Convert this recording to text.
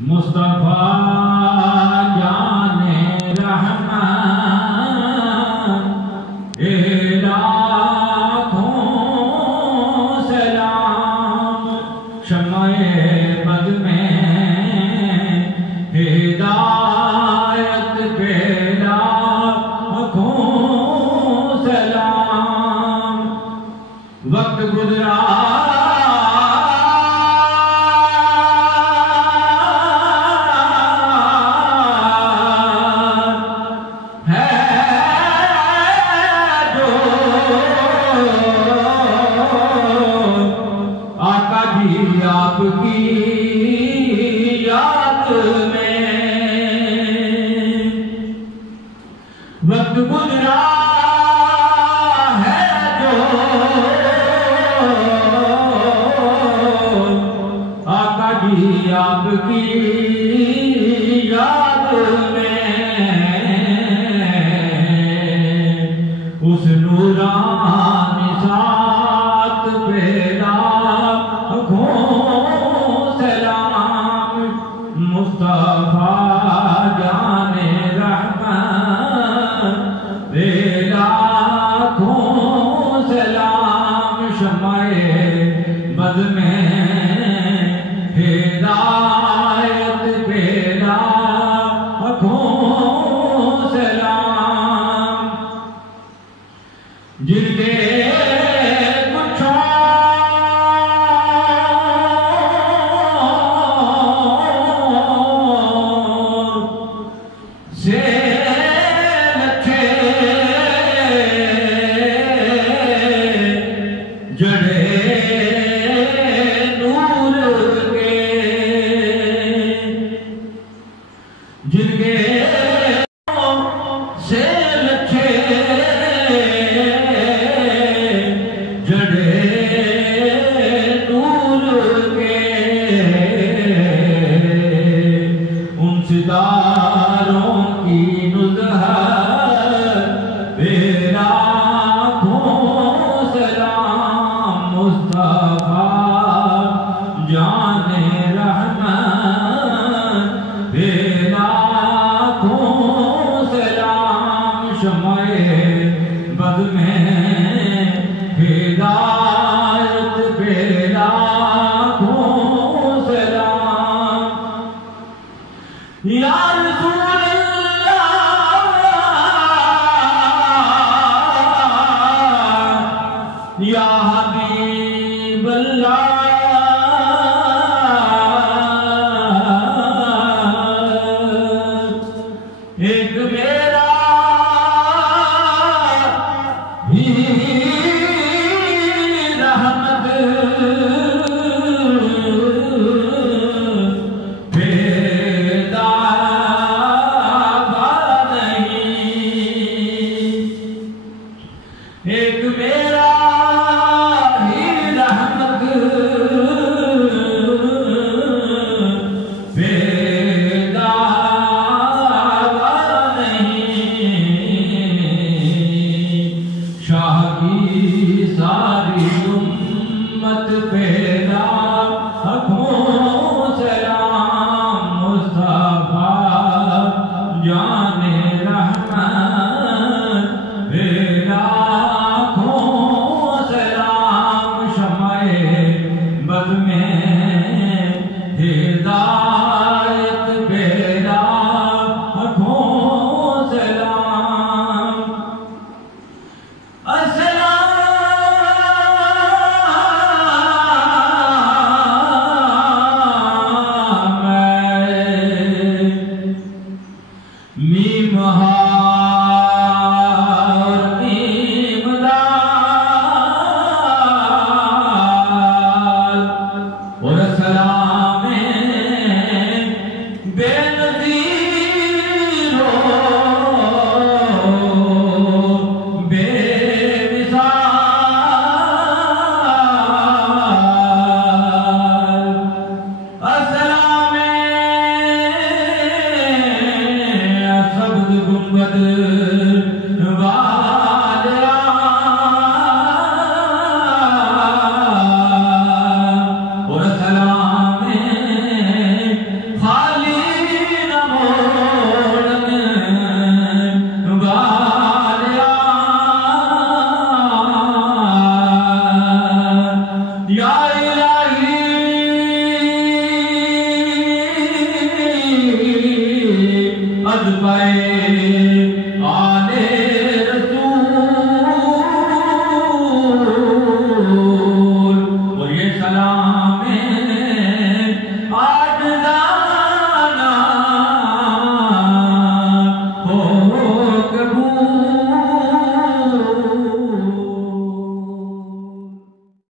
मुस्तफा जाने रहमत लाखों सलाम शम्माए बद में हिदायत पे लाखों सलाम। वक्त गुजरा आपकी याद में वक्त गुजरा है जो आका जी आपकी याद में उस नूरानी साथ पेदा मुस्तफा जाने रहमत लाखों सलाम शम्माए बद में हिदायत पे लाखों सलाम। जिनके जिनके से लखे जड़े नूर के उन सितारों की नुज़हत लाखों सलाम। मुस्तफा जाने रहमत शम्माए बद में हिदायत पे लाखों सलाम। या रसूल अल्लाह या हबीब अल्लाह एक मेरा रहमत बेदावा नहीं, एक मेरा ही रहमत बेदावा नहीं। शाह की सारी उम्मत पे लाखों सलाम। मुस्तफा जाने रहमत लाखों सलाम शम्माए बद में हिदायत पे लाखों सलाम। मीम हार मीम दाल और सलाम बेनज़ीरो बेमिसाल। अस्सलाम गुंबद वाला और सलाम आले रसूल और ये सलाम आजदा